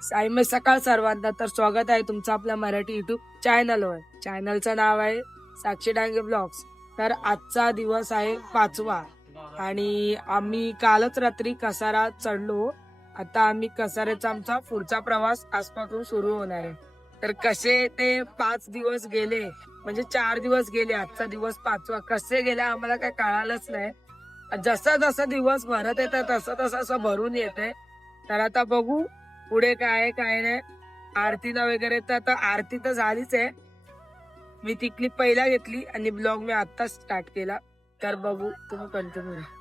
साईमे सकाळ सर्वांना तर स्वागत आहे तुमचं आपल्या मराठी युट्यूब चॅनलवर. चॅनलचं नाव आहे साक्षी डांगे ब्लॉग्स. तर आजचा दिवस आहे 5वा आणि आम्ही कालच रात्री कसारा चढलो. आता आम्ही कसाऱ्याचा आमचा पुढचा प्रवास आजपासून सुरू होणार आहे. तर कसे ते 5 दिवस गेले, म्हणजे 4 दिवस गेले, आजचा दिवस 5वा कसे गेले आम्हाला काय कळालंच नाही. जसा जसा दिवस भरत येतात तसं तसं असं भरून येते. तर आता बघू पुढे काय आहे काय नाही. आरतीला वगैरे तर आता आरती तर झालीच आहे. मी ती क्लिप पहिला घेतली आणि ब्लॉग मी आत्ताच स्टार्ट केला. तर बघू, तुम्ही कंटिन्यू राहा.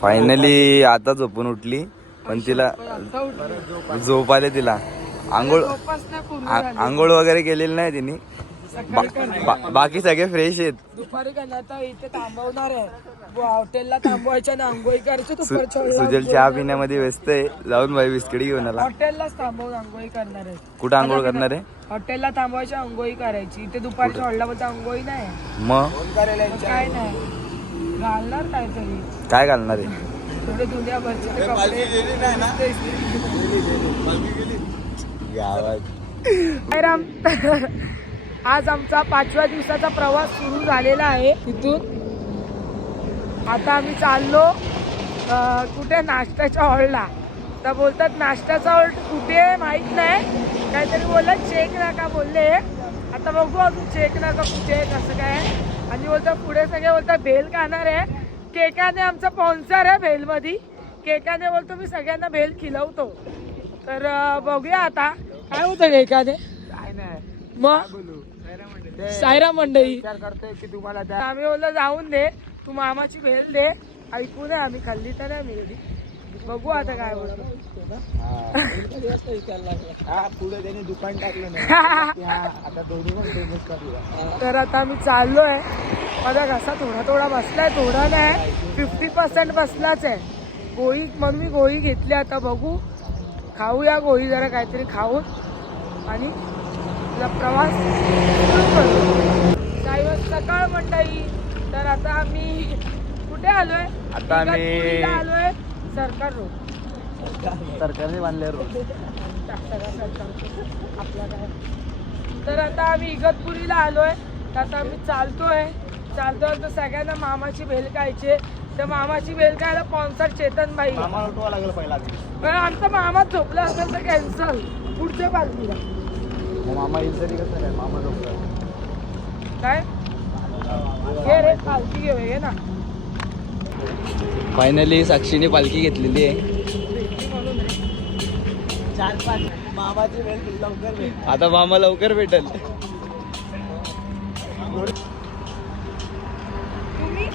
फायनली आता झोपून उठली, पण तिला झोप आले. तिला आंघोळ वगैरे केलेली नाही तिने. बाकी सगळे फ्रेश आहेत. दुपारी आता इथे थांबवणार आहे, हॉटेलला थांबवायच्या ना आंघोळी करायची. सुजल चहा पिण्यामध्ये व्यस्त आहे. जाऊन भाई बिस्किट घेऊन आला. हॉटेललाच थांबवून आंघोळी करणार आहे. कुठं आंघोळ करणार आहे? हॉटेलला थांबवायची आंघोळी करायची. इथे दुपारच्या हॉलला आंघोळी नाही. मग काय नाही घालणार काहीतरी. काय घालणार आहे? थोडे दुनियाभरचे कपडे. राम आज आमचा 5व्या दिवसाचा प्रवास सुरू झालेला आहे. तिथून आता आम्ही चाललो कुठे नाश्त्याच्या हॉलला. तर बोलतात नाश्त्याचा हॉल कुठे माहित नाही, काहीतरी बोलतात चेक नाका बोलले. आता बघू अजून चेक नाका कुठे कसं काय. आणि बोलतात पुढे सगळे बोलतात भेल खाणार आहे. केकाने आमचा स्पॉन्सर आहे भेलमध्ये. केकाने बोलतो मी सगळ्यांना भेल खिलवतो. तर बघूया आता काय होतं केकाने. काय नाही मग सायरा मंडई विचार करतोय की तुम्हाला आम्ही बोललो जाऊन दे, तू मामाची भेल दे. ऐकून आहे आम्ही खाल्ली तर नाही मिळली. बघू आता काय बोलतो. दुकान टाकलं तर आता आम्ही चाललोय. माझा घसा थोडा थोडा बसलाय, थोडा नाही 50% बसलाच आहे. गोळी म्हणून मी गोळी घेतली. आता बघू खाऊया गोळी जरा काहीतरी खाऊन आणि प्रवास सुरू करू. सकाळ मंडई. तर आता आम्ही कुठे आलोय? आता आम्ही आलोय सरकार रोड. सरकारने बांधले रोड आपला काय. तर आता आम्ही इगतपुरीला आलोय. तर आता आम्ही चालतोय तर सगळ्यांना मामाची भेल खायची. तर मामाची भेल खायला स्पॉन्सर चेतन भाई. पण आमचा मामा झोपला असेल तर कॅन्सल पुढच्या पालखीला. मामा येईल तरी कसं काय? मामा झोपला काय घे रे पालखी घेऊया ना. फायनली साक्षीने पालखी घेतलेली आहे. 4-5 मामाची भेल लवकर भेट. आता मामा लवकर भेटेल.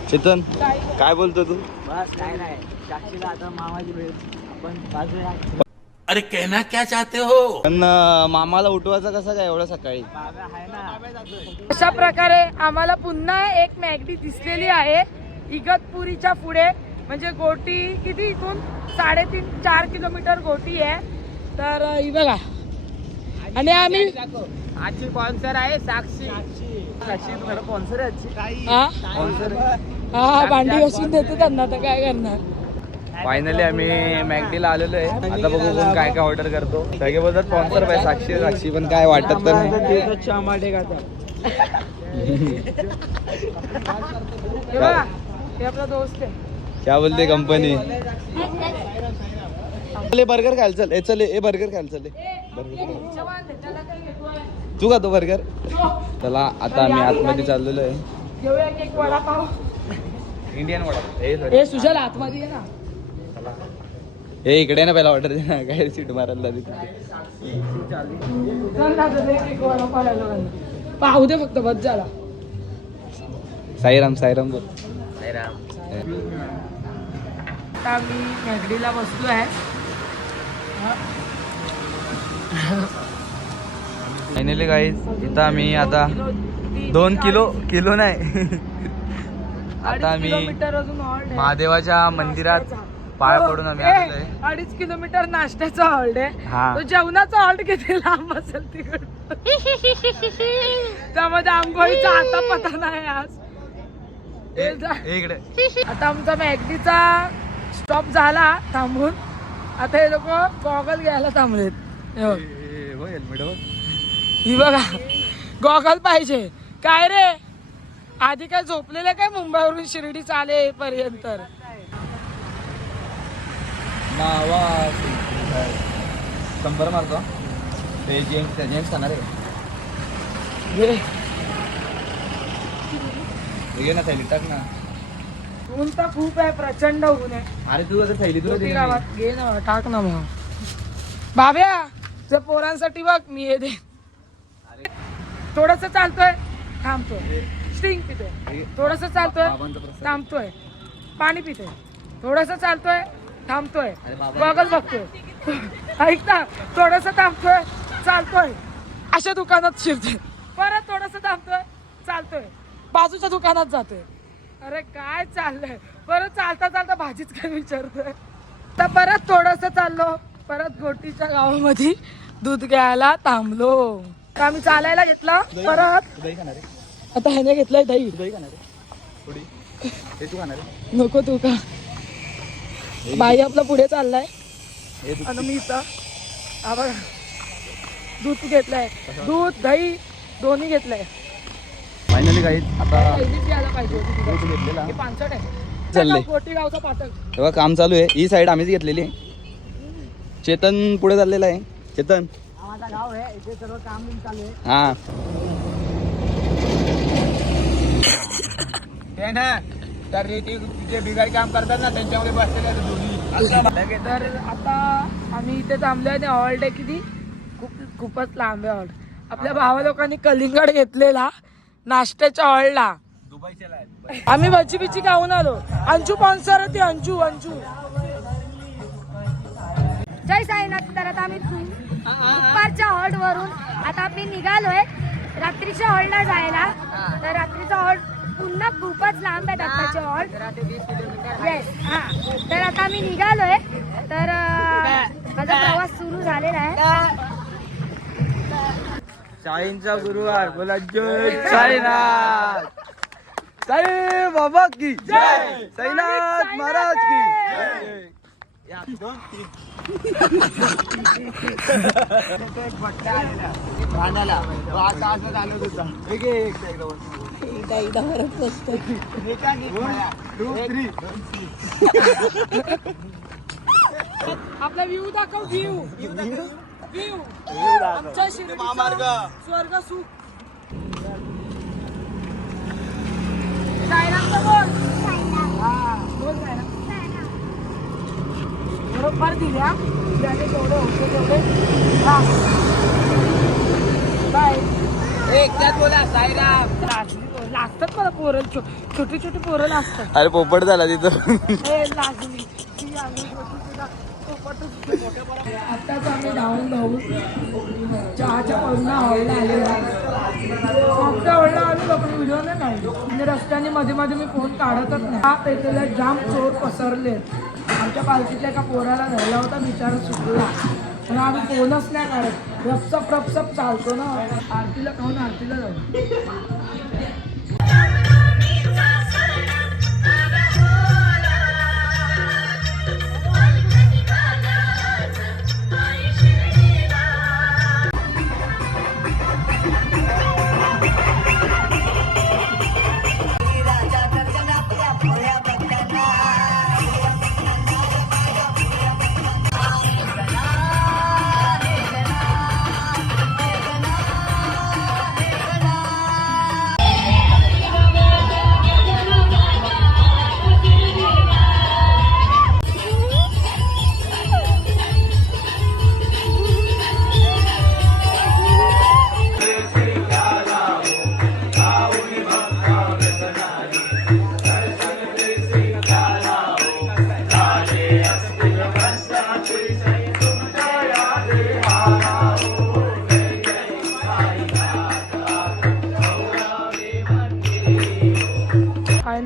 चेतन काय बोलतो तू? बस काय नाही, साक्षीला आता मामाची भेल आपण बाजूला. अरे कहना क्या चाहते हो? पण मामाला उठवायचं कसं काय एवढं सकाळी? अशा प्रकारे आम्हाला पुन्हा एक मॅगडी दिसलेली आहे इगतपुरीच्या पुढे. म्हणजे गोटी किती इथून 3.5-4 किलोमीटर गोटी आहे. तर ही बघा. आणि आम्ही आजची स्पॉन्सर आहे साक्षी. साक्षी स्पॉन्सर आहे. हा भांडी घासून देतो त्यांना, तर काय करणार. फायनली आम्ही मॅगडीला आलेलो आहे. आता बघू कोण काय काय ऑर्डर करतो. सगळे बोलतात स्पॉन्सर आहे साक्षी. साक्षी पण काय वाटत तर नाही. हे आपला दोस्त आहे. क्या बोलते कंपनी. बर्गर खायला चल. चल ए बर्गर खायला चल. तू का तो बर्गर. चला आता आम्ही आतमध्ये चाललेलो आहे. घेऊया एक वडापाव. इंडियन वडा. हे सुजल आतमध्ये आहे ना. हे इकडे ना पहिला ऑर्डर दे ना. काय सीट मारायला लागली. पाहू दे फक्त बस झाला. साईराम साईराम बोल. आता आम्ही मॅगडीला बसलो आहे. फायनली गाईज इथं आम्ही आता 2 किलो नाही आता आम्ही किलोमीटर अजून हॉल्ट आहे. महादेवाच्या मंदिरात पाय पडून आम्ही आलेलो आहे. 2.5 किलोमीटर नाश्त्याचा हॉल्ट आहे. हा. तो जेवणाचा हॉल्ट किती लांब असेल तिकडं. त्यामध्ये आंघोळीचा आता पता नाही आज. इकडे आता आमचा मॅगडीचा स्टॉप झाला थांबून. आता हे लोक गॉगल घ्यायला थांबलेत. हे बघ. हेल्मेट बघ. ही बघा गॉगल पाहिजे. काय रे आधी काय झोपलेले काय मुंबईवरून शिर्डी चाले पर्यंत. संपर मारतो ते जेम्स खाणार आहे. घे ना थैली टाक ना. ऊन तर खूप आहे प्रचंड ऊन आहे. अरे तू आता थैली तुला दिली नाही. गावात घे ना टाक ना मग. बाब्या जर पोरांसाठी बघ मी हे दे. थोडस चालतोय थांबतोय. स्टिंग पितोय. थोडस चालतोय थांबतोय. पाणी पितोय. थोडस चालतोय थांबतोय. गॉगल बघतोय. ऐक ना थोडस थांबतोय चालतोय. अशा दुकानात शिरतोय. परत थोडस थांबतोय चालतोय. बाजूच्या दुकानात जातोय. अरे काय चाललंय. परत चालता चालता भाजीच काय विचारतोय. तर परत थोडस चाललो. परत गोटीच्या गावामध्ये दूध घ्यायला थांबलो. तर आम्ही चालायला घेतला. परत दही खाणार आहे. आता ह्याने घेतलंय दही. दही खाणार आहे थोडी. हे तू खाणार आहे. नको तू का. बाई आपला पुढे चाललाय हे तू. आणि मी इथं हा बघा दूध घेतलंय. दूध दही दोन्ही घेतलंय. फायनली काही आता पहिलीच घ्यायला पाहिजे होती तुला. दूध घेतलेला हे पानसट आहे. चाललंय. कोटी गावचा पातळ. तेव्हा काम चालू आहे. ही साईड आम्हीच घेतलेली आहे. चेतन पुढे चाललेला आहे. चेतन माझा गाव आहे इथे सर्व काम बिम चालू आहे. हा तर तिथे बिगाडी काम करतात ना त्यांच्यामध्ये बसलेले तर आता आम्ही इथे थांबलोय आणि हॉल्ट आहे किती खूपच लांब आहे हॉल्ट. आपल्या भावा लोकांनी कलिंगड घेतलेला नाश्त्याच्या हॉल्टला. आम्ही भजी बिची खाऊन आलो. अंजू स्पॉन्सर होती. अंजू अंजू जय साईनाथ. तर आता आम्ही दुपारच्या हॉल्ट वरून आता आम्ही निघालोय रात्रीच्या हॉल्टला जायला. तर रात्रीचा हॉल्ट पुन्हा खूपच लांब आहे आताचे हॉल्ट. येस हा. तर आता आम्ही निघालोय. तर माझा प्रवास सुरू झालेला आहे. साईंचा गुरुवार बोला जय साईनाथ. साई बाबा की जय. साईनाथ महाराज की जय. भांडायला आता असं चालू होता. आपला व्ह्यू दाखव. व्ह्यू व्ह्यू आमच्या शिर्डीचा स्वर्ग सुख. साईरामचं बोल. हा बोल साईराम. बरोबर दिल्या त्याने जेवढे होते तेवढे. हा बाय. त्यात बोला साईराम. लागतात मला पोरं. छोटी छोटी पोरं लागतात. अरे पोपट झाला तिथं. हे लागली ती आली होती तिला पोपटच. आत्ताच आम्ही धावून धावून चहाच्या पडून हॉलला आलेला. फक्त हॉलला आलो आपण व्हिडिओ नाही काढले. म्हणजे रस्त्याने मध्ये मध्ये मी फोन काढतच नाही. हा पेटलेला जाम चोर पसरले. आमच्या पालखीतल्या एका पोराला धरला होता बिचारा सुटला. पण आम्ही फोनच नाही काढत. रपसप रपसप चालतो ना. आरतीला खाऊन आरतीला जाऊ.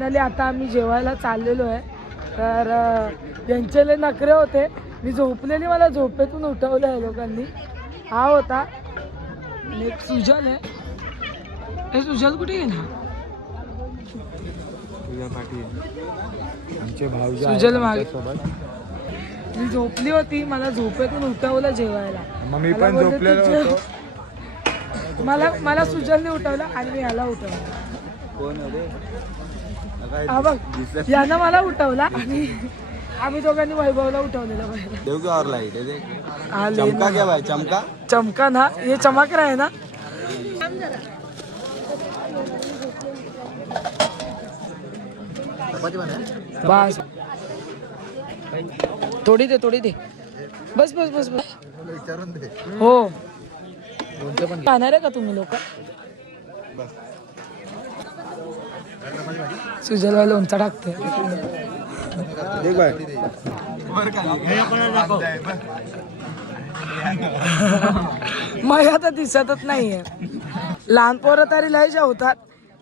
फायनली आता आम्ही जेवायला चाललेलो आहे. तर यांचे लय नखरे होते. मी झोपलेली, मला झोपेतून उठवलं आहे लोकांनी. हा होता आणि एक सुजल आहे. हे सुजल कुठे गेला? आमचे भाऊ सुजल मागे. मी झोपली होती, मला झोपेतून उठवलं जेवायला. मग मी मला पण बोलले, झोपलेलो "तू जेव." होतो. मला सुजलने उठवलं आणि मी ह्याला उठवलं. कोण होते? हा बघ, यानं मला उठवला आणि आम्ही दोघांनी वैभवला उठवलेलं बाहेर. देव की और लाइट है देख. आले चमका ना. क्या भाई, चमका? चमका ना, ये चमक रहा है ना. बस थोडी दे बस बस बस बस. हो खाणार आहे का तुम्ही लोक? सुजलला लोणचा टाकते. देख भाई. मग आता दिसतच नाहीये. लहान पोरं तरी लय जेवतात.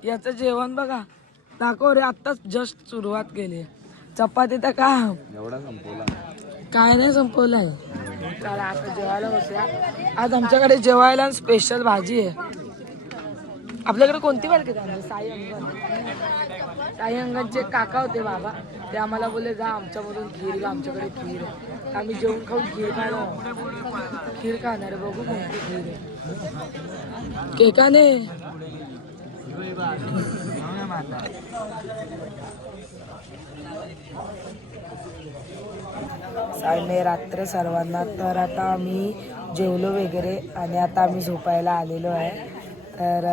याचं जेवण बघा, दाखव रे. आत्ताच जस्ट सुरुवात केली. चपाती तर का एवढा संपवला काय नाही संपवलंय. चला आता जेवायला बसूया. आज आमच्याकडे जेवायला स्पेशल भाजी आहे. आपल्याकडे कोणती मार्केट आहे? साई अंगणचे काका होते बाबा, ते आम्हाला बोलले जा आमच्यामधून खीर का, आमच्याकडे खीर आहे. आम्ही जेवण खाऊन खीर खाणार आहे. बघू कोणती खीर आहे. केकाने साडे रात्र सर्वांना. तर आता आम्ही जेवलो वगैरे आणि आता आम्ही झोपायला आलेलो आहे. तर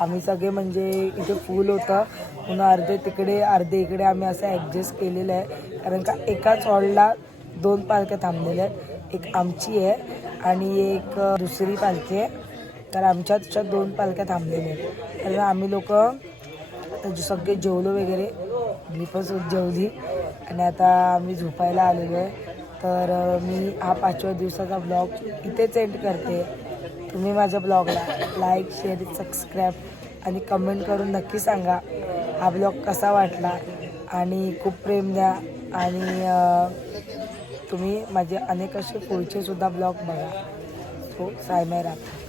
आम्ही सगळे म्हणजे इथे फुल होतं, पुन्हा अर्धे तिकडे अर्धे इकडे आम्ही असं ॲडजस्ट केलेलं आहे. कारण का एकाच हॉलला 2 पालख्या थांबलेल्या आहेत. एक आमची आहे आणि एक दुसरी पालखी आहे. तर आमच्या 2 पालख्या थांबलेल्या आहेत. तर आम्ही लोक सगळे जेवलो वगैरे, मी पण जेवली आणि आता आम्ही झोपायला आलेलो आहे. तर मी हा 5व्या दिवसाचा ब्लॉग इथेच एंड करते. तुम्ही माझ्या ब्लॉगला लाईक, शेअर, सबस्क्राईब आणि कमेंट करून नक्की सांगा हा ब्लॉग कसा वाटला. आणि खूप प्रेम द्या आणि तुम्ही माझे अनेक असे पुढचे सुद्धा ब्लॉग बघा. हो, सायमाय राहता.